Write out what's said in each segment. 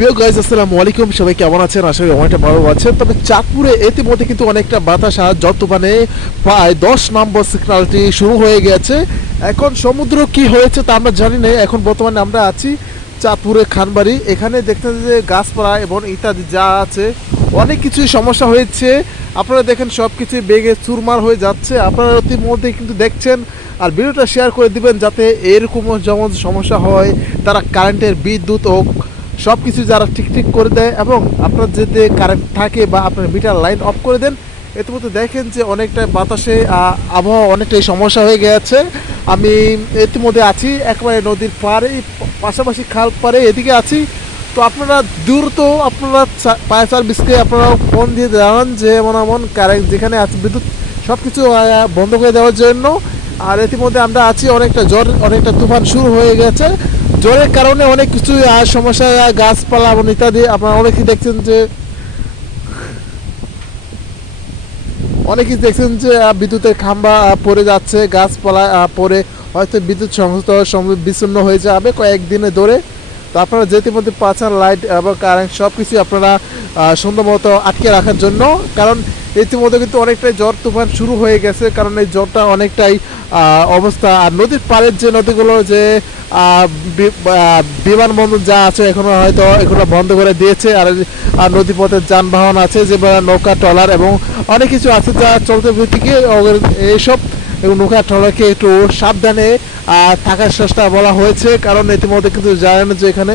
প্রিয় গাইজ আসসালামু আলাইকুম। সবাই কেমন আছেন? আশা করি অনেকটা ভালো আছেন। তবে চাঁদপুরে ইতিমধ্যে কিন্তু অনেকটা বাতাস আর যতবানে প্রায় দশ নম্বর সিগন্যালটি শুরু হয়ে গেছে। এখন সমুদ্র কি হয়েছে তা আমরা জানি না। এখন বর্তমানে আমরা আছি চাঁদপুরে খানবাড়ি। এখানে দেখতে যে গাছপালা এবং ইত্যাদি যা আছে, অনেক কিছুই সমস্যা হয়েছে। আপনারা দেখেন সব কিছু বেগে চুরমার হয়ে যাচ্ছে। আপনারা ইতিমধ্যে কিন্তু দেখছেন আর ভিডিওটা শেয়ার করে দিবেন যাতে এরকম যেমন সমস্যা হয়, তারা কারেন্টের বিদ্যুৎ ও সব কিছু যারা ঠিক ঠিক করে দেয় এবং আপনার যদি কারেন্ট থাকে বা আপনার মিটার লাইন অফ করে দেন, এতে মধ্যে দেখেন যে অনেকটা বাতাসে আবহাওয়া অনেকটাই সমস্যা হয়ে গেছে। আমি ইতিমধ্যে আছি, একেবারে নদীর পাড়ে, পাশাপাশি খাল পাড়ে এদিকে আছি। তো আপনারা দ্রুত আপনারা পায়ে সার্ভিসকে আপনারা ফোন দিয়ে জানান যে এমন এমন কারেন্ট যেখানে আছে, বিদ্যুৎ সব কিছু বন্ধ করে দেওয়ার জন্য। আর ইতিমধ্যে আমরা আছি, অনেকটা জ্বর, অনেকটা তুফান শুরু হয়ে গেছে। জ্বরের কারণে অনেক কিছু সমস্যা, গাছপালা, এবং ইত্যাদি। আপনারা অনেকেই দেখছেন যে, অনেকেই দেখছেন যে বিদ্যুতের খাম্বা পড়ে যাচ্ছে, গাছপালা পড়ে হয়তো বিদ্যুৎ সংস্থা বিচ্ছিন্ন হয়ে যাবে কয়েকদিনে ধরে। তো আপনারা যেতে মধ্যে পাচ্ছেন, লাইট এবং কারেন্ট সব কিছু আপনারা সুন্দর মতো আটকে রাখার জন্য। কারণ ইতিমধ্যে কিন্তু অনেকটাই জ্বর তুফান শুরু হয়ে গেছে, কারণ এই জ্বরটা অনেকটাই অবস্থা। আর নদীর পাড়ের যে নদীগুলো যে বিমানবন্দর যা আছে, এখনও হয়তো এগুলো বন্ধ করে দিয়েছে। আর নদীপথের যানবাহন আছে যে নৌকা, ট্রলার এবং অনেক কিছু আছে যা চলতে ভিত্তিকে এইসব এবং নৌকা, ট্রলারকে একটু সাবধানে থাকার চেষ্টা বলা হয়েছে। কারণ ইতিমধ্যে কিন্তু জানেন যে এখানে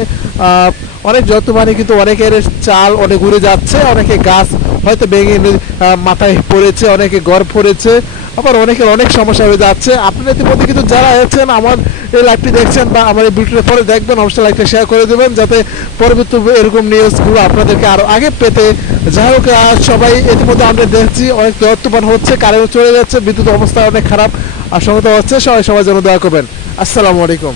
অনেক যত্নবাণী কিন্তু অনেকের চাল অনেক ঘুরে যাচ্ছে, অনেকে গাছ হয়তো ভেঙে মাথায় পড়েছে, অনেকে গড় পড়েছে আবার অনেকের অনেক সমস্যা হয়ে যাচ্ছে। আপনারা ইতিমধ্যে কিন্তু যারা আছেন আমার এই লাইভটি দেখছেন বা আমার এই ভিডিওটা পরে দেখবেন, অবশ্যই লাইভটা শেয়ার করে দেবেন, যাতে পরবর্তী এরকম নিউজগুলো আপনাদেরকে আরও আগে পেতে। যাই হোক সবাই ইতিমধ্যে আমরা দেখছি, অনেক দত্তবান হচ্ছে, কারেন্ট চলে যাচ্ছে, বিদ্যুৎ অবস্থা অনেক খারাপ সঙ্গে হচ্ছে, সবাই সবার জন্য দয়া করবেন। আসসালামু আলাইকুম।